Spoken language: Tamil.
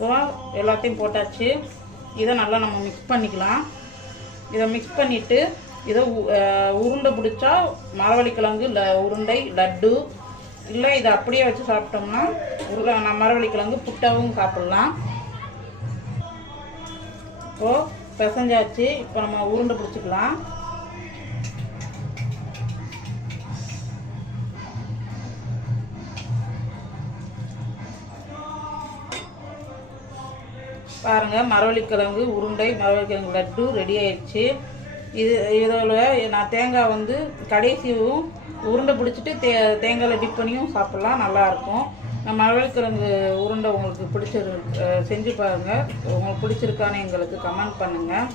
இப்போ எல்லாத்தையும் போட்டாச்சு. இதை நல்லா நம்ம மிக்ஸ் பண்ணிக்கலாம். இதை மிக்ஸ் பண்ணிவிட்டு இதை உருண்டை பிடிச்சா மரவள்ளிக்கிழங்கு உருண்டை லட்டு, இல்லை இதை அப்படியே வச்சு சாப்பிட்டோம்னா மரவள்ளிக்கிழங்கு புட்டாவும் சாப்பிட்லாம். இப்போது பிசைஞ்சாச்சு. இப்போ நம்ம உருண்டை பிடிச்சிக்கலாம். பாருங்கள், மரவள்ளிக்கிழங்கு உருண்டை மரவள்ளிக்கிழங்கு லட்டு ரெடி ஆயிடுச்சு. இதில் நான் தேங்காய் வந்து கடைசியும் உருண்டை பிடிச்சிட்டு தேங்காயில் டிப் பண்ணியும் சாப்பிட்லாம், நல்லாயிருக்கும். மரவள்ளிக்கிழங்கு உருண்டை உங்களுக்கு செஞ்சு பாருங்கள். உங்களுக்கு பிடிச்சிருக்கான்னு எங்களுக்கு கமெண்ட் பண்ணுங்கள்.